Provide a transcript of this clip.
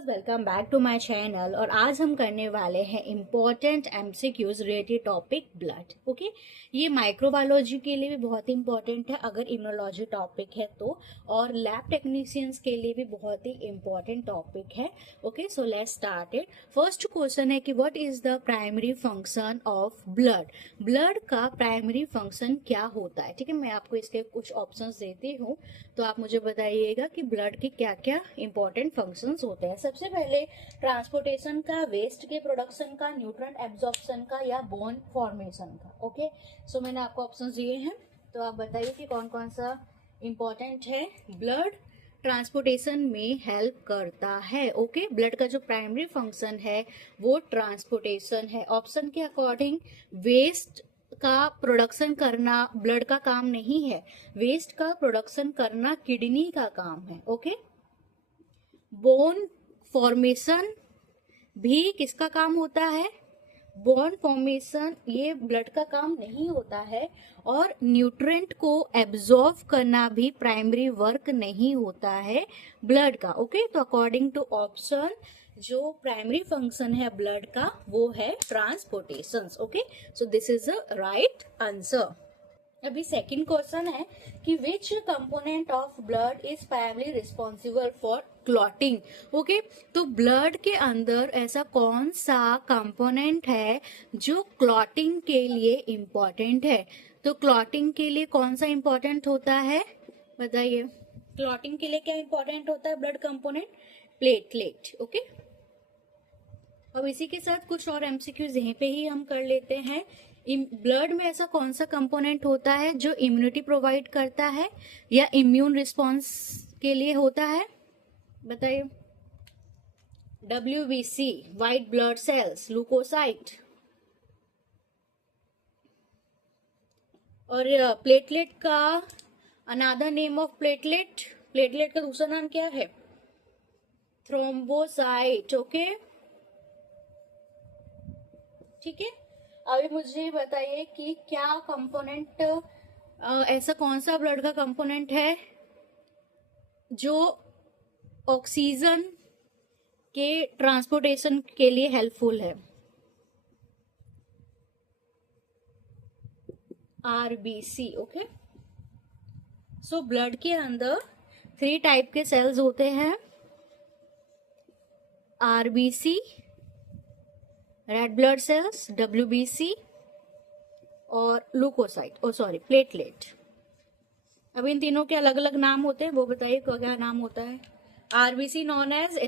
Welcome back to my channel. और आज हम करने वाले हैं important MCQs related topic blood. Okay, ये माइक्रोबायोलॉजी के लिए भी बहुत ही इंपॉर्टेंट है अगर इम्यूनोलॉजी टॉपिक है तो, और लैब टेक्नीशियंस के लिए भी बहुत ही इंपॉर्टेंट टॉपिक है। Okay, so let's start it. First question है कि what is the primary function of blood. Blood का प्राइमरी फंक्शन क्या होता है? ठीक है, मैं आपको इसके कुछ ऑप्शंस देती हूँ, तो आप मुझे बताइएगा कि ब्लड के क्या क्या इंपॉर्टेंट फंक्शंस होते हैं। सबसे पहले ट्रांसपोर्टेशन का, वेस्ट के प्रोडक्शन का, न्यूट्रिएंट एब्जॉर्प्शन का, या बोन फॉर्मेशन का। ओके, सो मैंने आपको ऑप्शंस दिए हैं, तो आप बताइए कि कौन कौन सा इंपॉर्टेंट है। ब्लड ट्रांसपोर्टेशन में हेल्प करता है। ओके, ब्लड का जो प्राइमरी फंक्शन है वो ट्रांसपोर्टेशन है। ऑप्शन के अकॉर्डिंग वेस्ट का प्रोडक्शन करना ब्लड का काम नहीं है, वेस्ट का प्रोडक्शन करना किडनी का काम है। ओके, बोन फॉर्मेशन भी किसका काम होता है? बोन फॉर्मेशन ये ब्लड का काम नहीं होता है। और न्यूट्रिएंट को एब्जॉर्ब करना भी प्राइमरी वर्क नहीं होता है ब्लड का। ओके, तो अकॉर्डिंग टू ऑप्शन जो प्राइमरी फंक्शन है ब्लड का वो है transportation. Okay, so this is the right answer. अभी सेकंड क्वेश्चन है कि विच component of blood is primary responsible for clotting. Okay, तो ब्लड के अंदर ऐसा कौन सा कंपोनेंट है जो क्लॉटिंग के लिए इम्पोर्टेंट है? तो क्लॉटिंग के लिए कौन सा इम्पोर्टेंट होता है, बताइए। क्लॉटिंग के लिए क्या इम्पोर्टेंट होता है ब्लड कंपोनेंट? प्लेटलेट। ओके, अब इसी के साथ कुछ और एमसीक्यूज यहीं पे ही हम कर लेते हैं। ब्लड में ऐसा कौन सा कंपोनेंट होता है जो इम्यूनिटी प्रोवाइड करता है या इम्यून रिस्पॉन्स के लिए होता है? बताइए। WBC, white blood cells, leucocyte. और प्लेटलेट का another name of platelet, platelet का दूसरा नाम क्या है? थ्रोम्बोसाइट। ओके, ठीक है। अभी मुझे बताइए कि क्या कंपोनेंट, ऐसा कौन सा ब्लड का कंपोनेंट है जो ऑक्सीजन के ट्रांसपोर्टेशन के लिए हेल्पफुल है? RBC। ओके, सो ब्लड के अंदर 3 टाइप के सेल्स होते हैं, RBC, red blood cells, WBC, और लुकोसाइट, प्लेटलेट। अब इन तीनों के अलग अलग नाम होते हैं, वो बताइए क्या नाम होता है। RBC known as